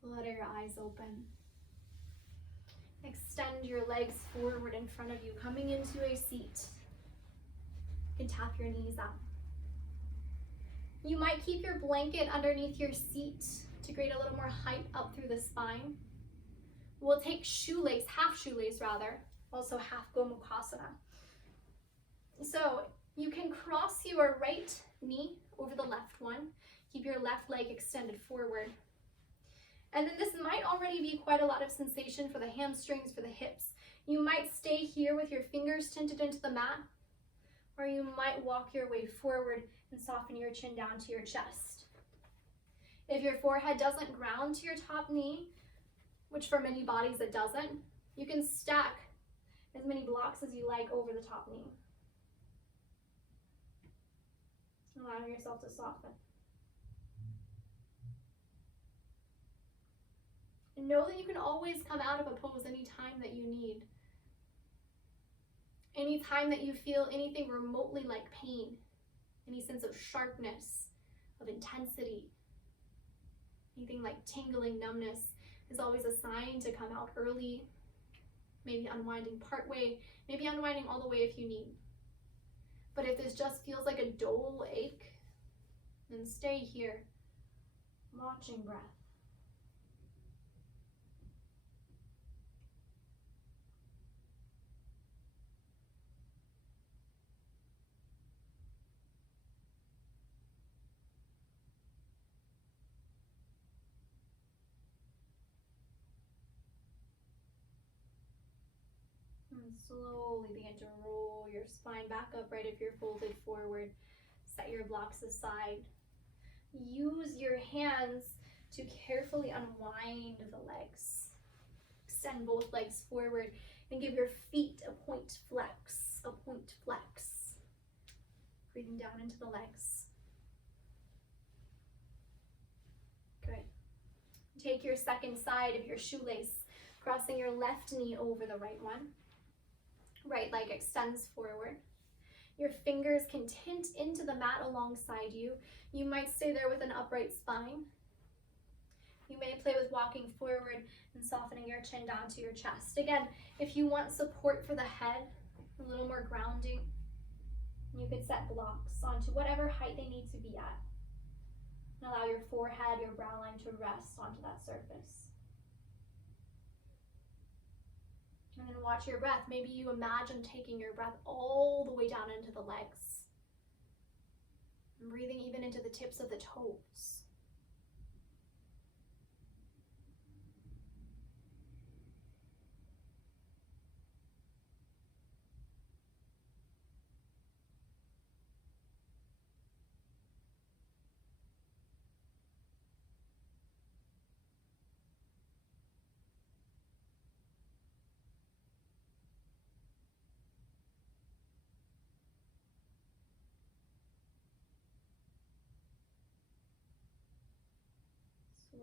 Flutter your eyes open. Extend your legs forward in front of you, coming into a seat. You can tap your knees out. You might keep your blanket underneath your seat to create a little more height up through the spine. We'll take shoelace, half shoelace rather, also half Gomukhasana. So you can cross your right knee over the left one. Keep your left leg extended forward. And then this might already be quite a lot of sensation for the hamstrings, for the hips. You might stay here with your fingers tinted into the mat, or you might walk your way forward and soften your chin down to your chest. If your forehead doesn't ground to your top knee, which for many bodies it doesn't, you can stack as many blocks as you like over the top knee, allowing yourself to soften. And know that you can always come out of a pose anytime that you need. Anytime that you feel anything remotely like pain, any sense of sharpness, of intensity, anything like tingling, numbness, is always a sign to come out early, maybe unwinding partway, maybe unwinding all the way if you need. But if this just feels like a dull ache, then stay here, watching breath. And slowly begin to roll your spine back upright if you're folded forward. Set your blocks aside. Use your hands to carefully unwind the legs. Extend both legs forward and give your feet a point flex, a point flex. Breathing down into the legs. Good. Take your second side of your shoelace, crossing your left knee over the right one. Right leg extends forward. Your fingers can tint into the mat alongside you. You might stay there with an upright spine. You may play with walking forward and softening your chin down to your chest. Again, if you want support for the head, a little more grounding, you could set blocks onto whatever height they need to be at. And allow your forehead, your brow line to rest onto that surface. And then watch your breath. Maybe you imagine taking your breath all the way down into the legs. And breathing even into the tips of the toes.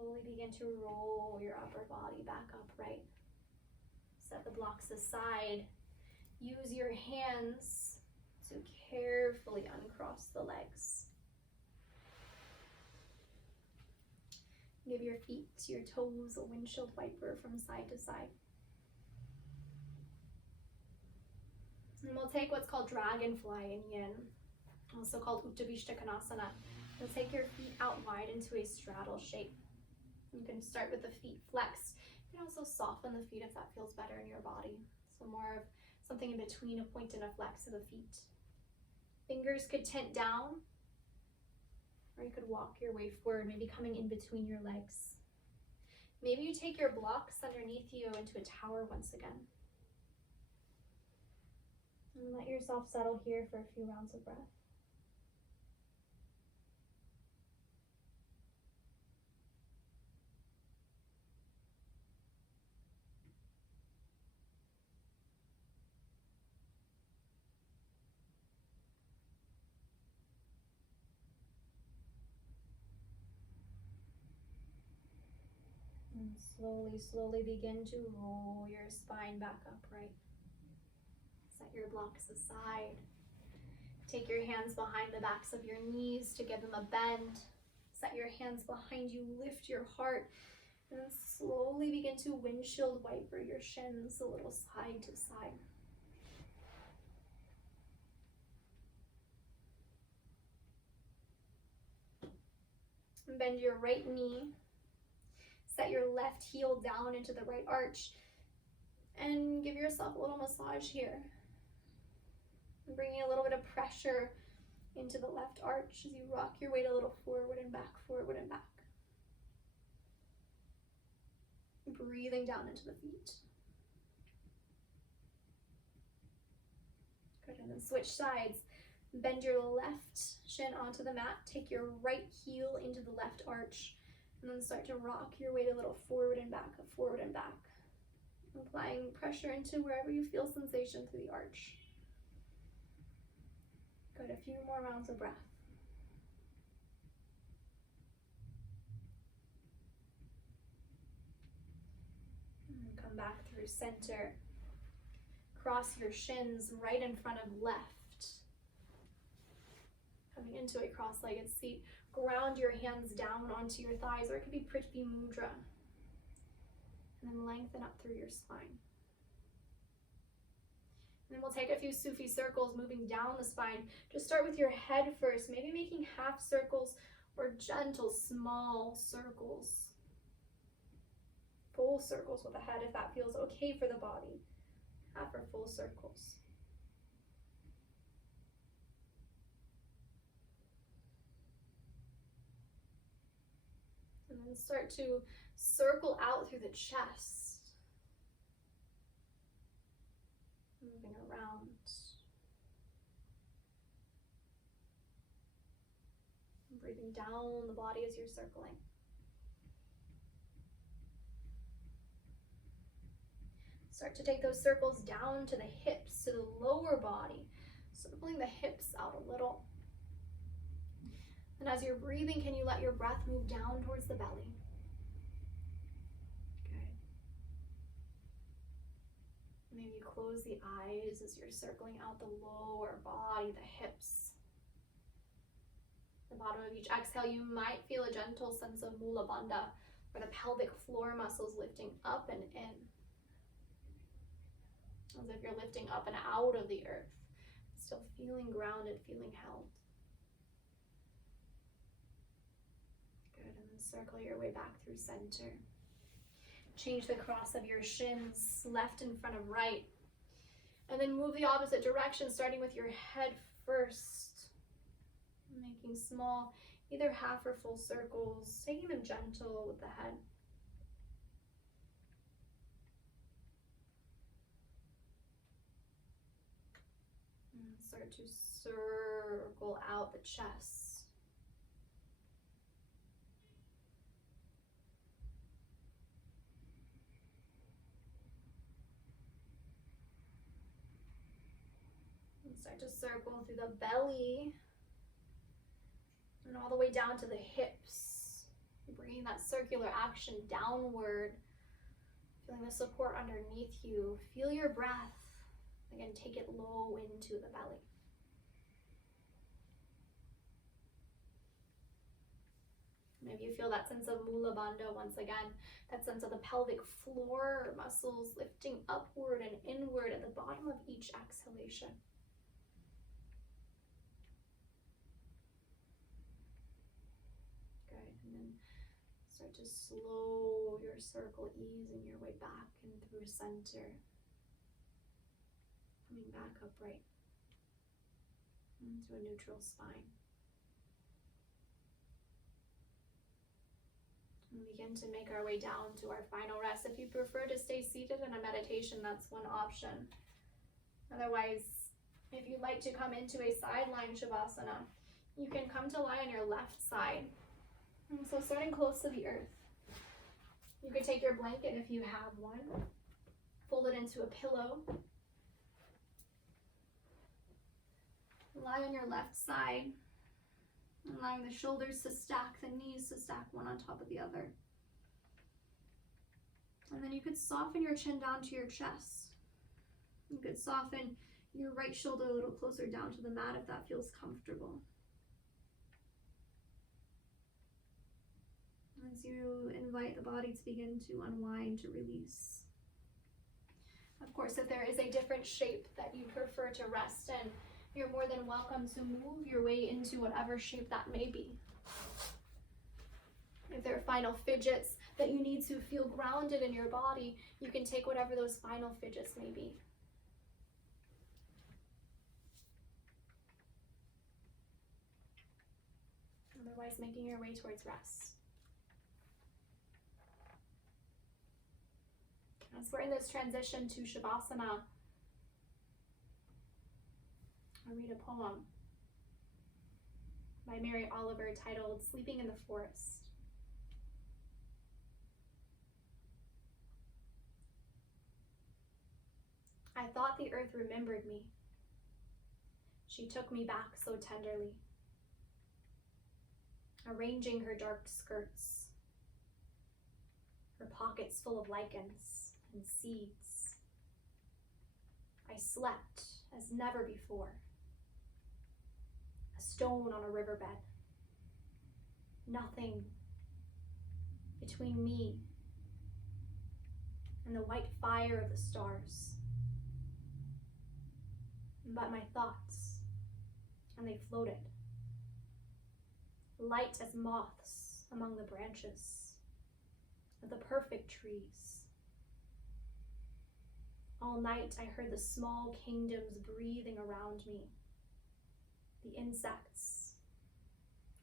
Slowly begin to roll your upper body back upright. Set the blocks aside. Use your hands to carefully uncross the legs. Give your feet, your toes, a windshield wiper from side to side. And we'll take what's called dragonfly in yin, also called Uttanasana Konasana. You'll take your feet out wide into a straddle shape. You can start with the feet flexed. You can also soften the feet if that feels better in your body. So more of something in between a point and a flex of the feet. Fingers could tint down, or you could walk your way forward, maybe coming in between your legs. Maybe you take your blocks underneath you into a tower once again. And let yourself settle here for a few rounds of breath. And slowly begin to roll your spine back upright. Set your blocks aside. Take your hands behind the backs of your knees to give them a bend. Set your hands behind you, lift your heart, and then slowly begin to windshield wiper your shins a little side to side. And bend your right knee. Set your left heel down into the right arch and give yourself a little massage here. And bringing a little bit of pressure into the left arch as you rock your weight a little forward and back, forward and back. Breathing down into the feet. Good, and then switch sides. Bend your left shin onto the mat. Take your right heel into the left arch. And then start to rock your weight a little forward and back, forward and back. Applying pressure into wherever you feel sensation through the arch. Good, a few more rounds of breath. And come back through center. Cross your shins right in front of left. Coming into a cross-legged seat. Ground your hands down onto your thighs, or it could be Prithvi Mudra. And then lengthen up through your spine. And then we'll take a few Sufi circles moving down the spine. Just start with your head first, maybe making half circles or gentle, small circles. Full circles with the head if that feels okay for the body. Half or full circles. And then start to circle out through the chest. Moving around. And breathing down the body as you're circling. Start to take those circles down to the hips, to the lower body. Circling the hips out a little. And as you're breathing, can you let your breath move down towards the belly? Good. Maybe you close the eyes as you're circling out the lower body, the hips. The bottom of each exhale, you might feel a gentle sense of Mula Bandha, where the pelvic floor muscles lifting up and in. As if you're lifting up and out of the earth. Still feeling grounded, feeling held. Good, and then circle your way back through center. Change the cross of your shins, left in front of right. And then move the opposite direction, starting with your head first. Making small, either half or full circles, taking them gentle with the head. And start to circle out the chest. Start to circle through the belly and all the way down to the hips. Bringing that circular action downward. Feeling the support underneath you. Feel your breath. Again, take it low into the belly. Maybe you feel that sense of Mula Bandha once again. That sense of the pelvic floor muscles lifting upward and inward at the bottom of each exhalation. And then start to slow your circle, easing your way back and through center. Coming back upright into a neutral spine. And begin to make our way down to our final rest. If you prefer to stay seated in a meditation, that's one option. Otherwise, if you'd like to come into a sideline Shavasana, you can come to lie on your left side. So starting close to the earth. You could take your blanket if you have one, fold it into a pillow. Lie on your left side, allowing the shoulders to stack, the knees to stack one on top of the other. And then you could soften your chin down to your chest. You could soften your right shoulder a little closer down to the mat if that feels comfortable. As you invite the body to begin to unwind, to release. Of course, if there is a different shape that you prefer to rest in, you're more than welcome to move your way into whatever shape that may be. If there are final fidgets that you need to feel grounded in your body, you can take whatever those final fidgets may be. Otherwise, making your way towards rest. As we're in this transition to Shavasana, I'll read a poem by Mary Oliver titled Sleeping in the Forest. I thought the earth remembered me. She took me back so tenderly, arranging her dark skirts, her pockets full of lichens and seeds. I slept as never before, a stone on a riverbed. Nothing between me and the white fire of the stars, but my thoughts, and they floated, light as moths among the branches of the perfect trees. All night I heard the small kingdoms breathing around me, the insects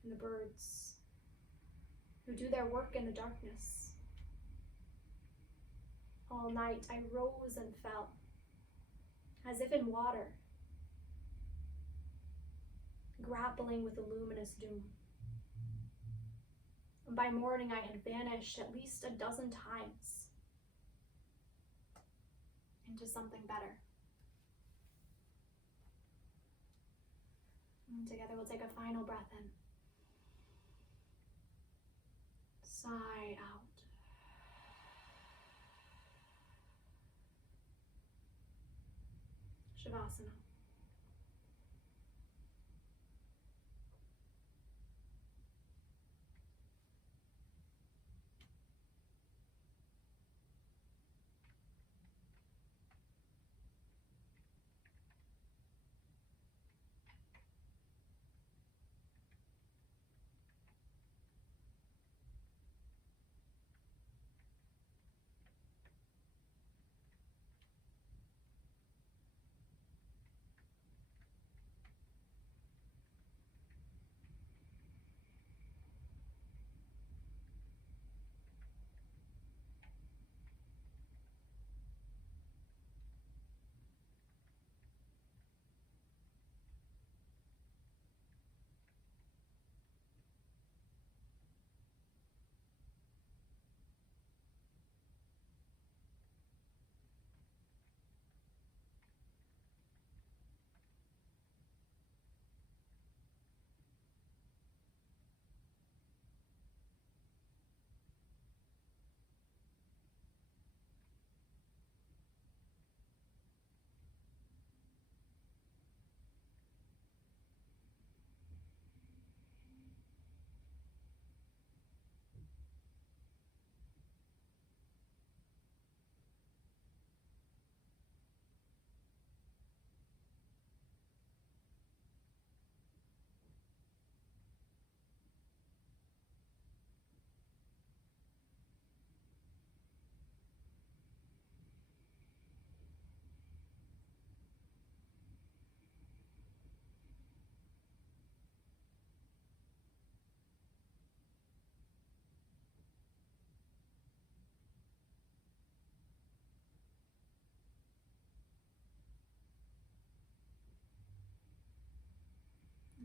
and the birds who do their work in the darkness. All night I rose and fell, as if in water, grappling with the luminous doom. And by morning I had vanished at least a dozen times into something better. And together we'll take a final breath in. Sigh out. Shavasana.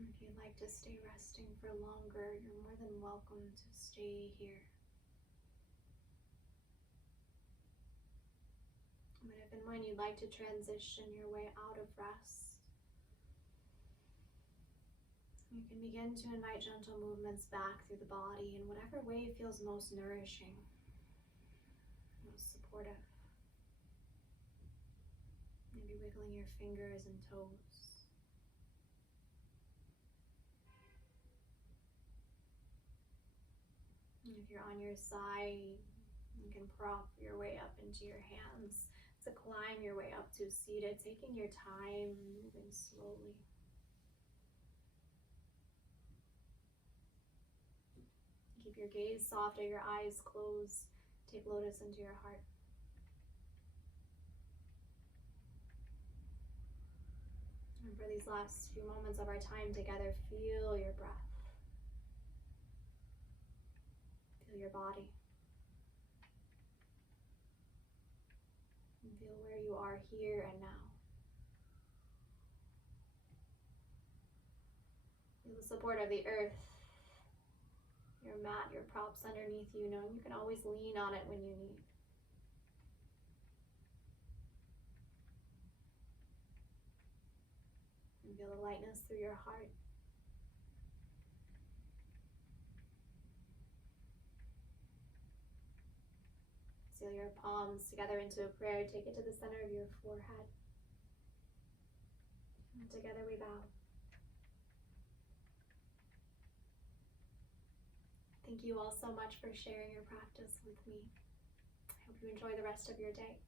If you'd like to stay resting for longer, you're more than welcome to stay here. But if and when you'd like to transition your way out of rest, you can begin to invite gentle movements back through the body in whatever way feels most nourishing, most supportive. Maybe wiggling your fingers and toes. And if you're on your side, you can prop your way up into your hands to climb your way up to seated, taking your time, moving slowly. Keep your gaze soft or your eyes closed. Take lotus into your heart. And for these last few moments of our time together, feel your breath. Feel your body. And feel where you are here and now. support of the earth, your mat, your props underneath you, knowing you can always lean on it when you need. And feel the lightness through your heart. Seal your palms together into a prayer. Take it to the center of your forehead. And together we bow. Thank you all so much for sharing your practice with me. I hope you enjoy the rest of your day.